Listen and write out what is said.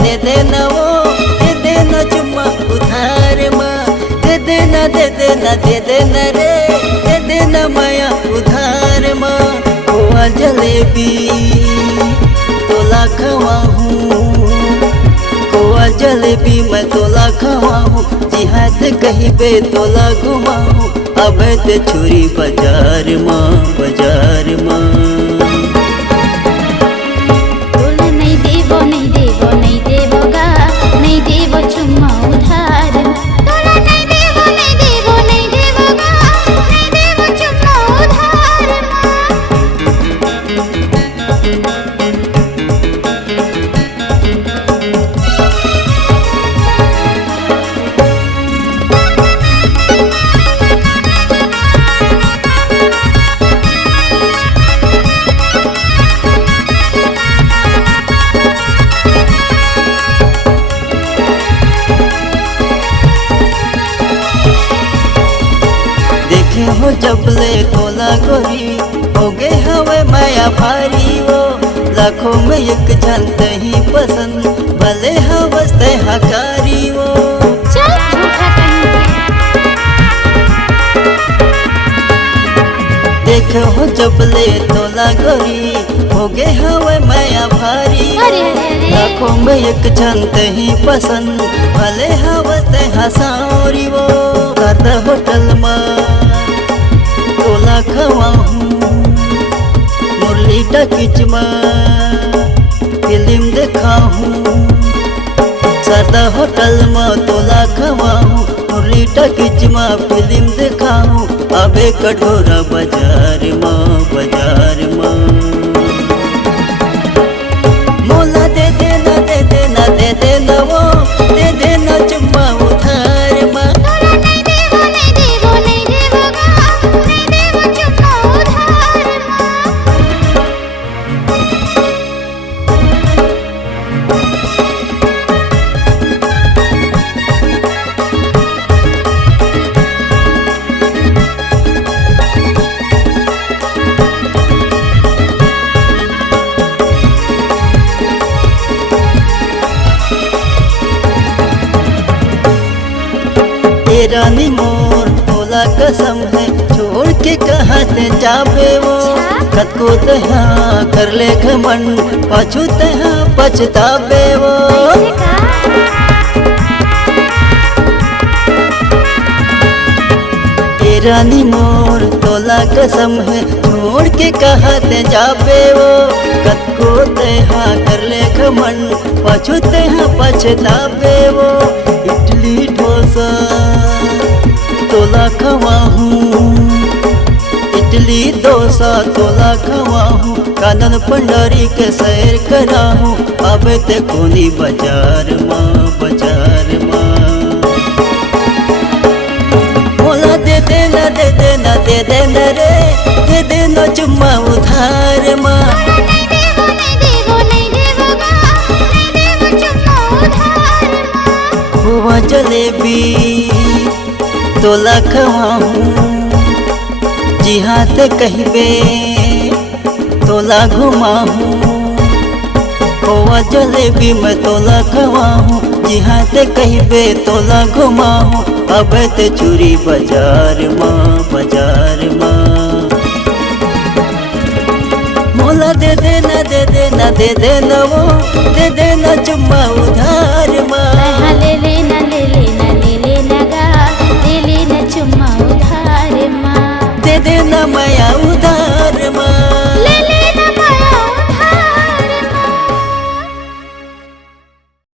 दे देना वो, दे देना चुम्मा उधार माँ, दे देना दे देना दे देना रे, दे देना माया उधार माँ। खोआ जलेबी तोला खवाऊँ, खोआ जलेबी मैं तोला खवाऊँ, जिहाद कहीं बे तोला घुमाऊँ, अब ते छुरी बाजार माँ, बाजार माँ। तोला नहीं देवो नहीं देवो नहीं देवो गा, नहीं देवो चुम्मा उधार। तोला नहीं देवो नहीं देवो नहीं देवो गा, नहीं देवो चुम्मा उधार। देखे हो जबले तोला गोरी, हो गए हवे माया भारी वो, लाखों में एक जानते ही पसंद, भले हवस्ते हकारी वो। चल झूठा कहीं देखे हो जबले तोला गोरी, हो गए हवे माया भारी वो, अरे अरे अरे। लाखों में एक जानते ही पसंद, भले हवस्ते हसारी वो। करदा होटल में तोला खवाऊँ, मुरली टकीच में फिल्म देखाऊँ, सरदा होटल में तोला खवाऊँ, मुरली टकीच में फिल्म देखाऊँ, अबे कटोरा बाजार में, बाजार में। मोला दे देना दे देना दे देना वो, दे देना चुम्मा उधार माँ। तोला नहीं देवो नहीं देवो नहीं देवो गा, नहीं देवो चुम्मा उधार। तेरा नी मोर तोला कसम है, छोड़ के कहाँ ते जाबे वो, खत को तहा कर ले घमंड, पाछू तहा पछताबे वो। ऐसे का तेरा नी मोर तोला कसम है, छोड़ के कहाँ ते जाबे वो, खत को तहा कर ले घमंड, पाछू तहा पछताबे वो। इडली डोसा तोला खवाऊँ, इडली डोसा तोला खवाऊँ, कानन पंडारी के सैर कराऊँ, अब ते कोनी बाजार माँ, बाजार माँ। मोला दे देना दे देना दे देना रे, दे देना चुम्मा उधार माँ। नहीं देवो नहीं देवो नहीं देवो गा, नहीं देवो चुम्मा उधार। खोआ जलेबी तोला खवाऊँ, जिहाद कहिबे तोला घुमाऊँ, खोआ जलेबी मैं तोला खवाऊँ, जिहाद कहिबे तोला घुमाऊँ, अब ते चूरी बाजार माँ, बाजार माँ। मोला दे देना दे देना दे देना वो, दे देना चुम्मा उधार माँ। ले